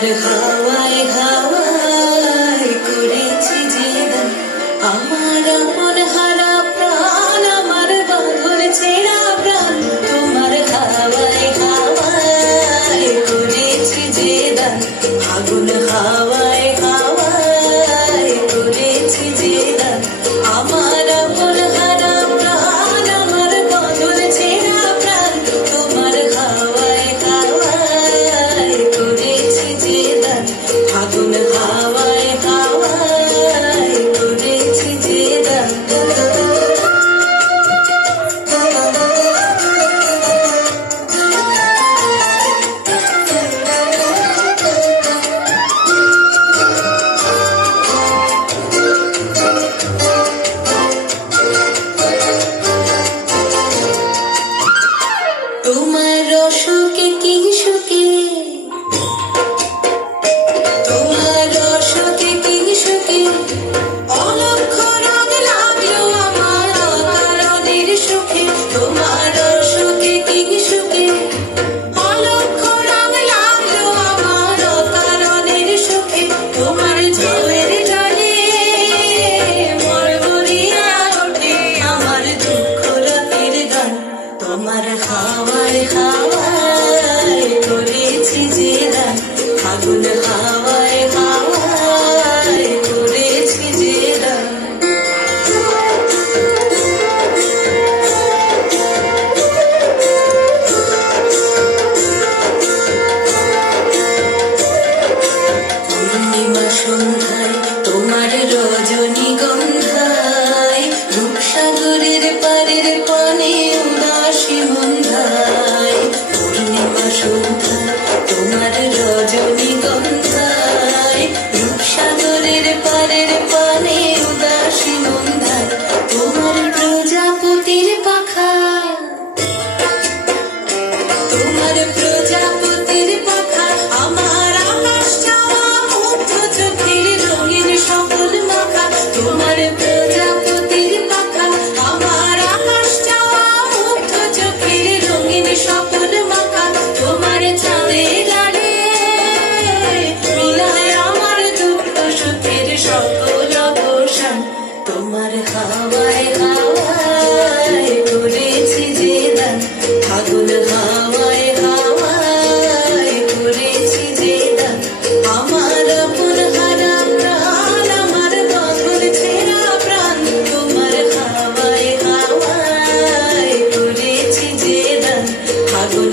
তোমার হাওয়ায় হাওয়ায় করেছি জীবন, আমার আপন হারা প্রাণ, আমার বাঁধন ছেঁড়া প্রাণ। তোমার হাওয়ায় হাওয়ায় করেছি জীবন, আগুন হাওয়ায় হাওয়ায় করেছি জীবন, আমার আপন হারা প্রাণ, আমার বাঁধন ছেঁড়া প্রাণ। তোমার হাওয়ায় হাওয়ায় করেছি জীবন, আগুন হাওয়ায় হাওয়ায় করেছি জীবন। তোমার অসুখে কি সুখে, তোমার অসুখে কি সুখে, অলক্ষ রোগ লাগলো আমার অকারণের সুখে। তোমার অসুখে কি সুখে, অলক্ষ রোগ লাগলো আমার অকারণের সুখে। তোমার ঝড়ের জলে মরমরিয়া ওঠে আমার দুঃখ রাতের গান। তোমার হাওয়ায় হাওয়ায় করেছি জীবন, আগুন হাওয়ায় হাওয়ায় করেছি জীবন। পূর্ণিমা সন্ধ্যায় তোমার রজনীগন্ধায়, রূপসাগরের পারের পানে উদাসী মন্ধায়। পূর্ণিমা সন্ধ্যায় তোমার রজনীগন্ধায়, রূপসাগরের পারের পানে উদাসী মন্ধায়। তোমার প্রজাপতির পাখা, তোমার প্রজাপতির পাখা, আমার আকাশ চাওয়া মুগ্ধ চোখের রঙিন সকল মাখা। তোমার প্রজাপতির পাখা, আমার আকাশ চাওয়া মুগ্ধ চোখের রঙিন সকল মাখা। তোমার চাঁদের লাড়ে মিলায় আমার দুঃখ সুখের সকল অবসান। তোমার হাওয়ায় হাওয়ায় করেছি জীবন, আগুন হাওয়ায় হাওয়ায় করেছি জীবন, আমার আপন হারা প্রাণ, আমার বাঁধন ছেঁড়া প্রাণ। তোমার হাওয়ায় হাওয়ায় করেছি জীবন, আগুন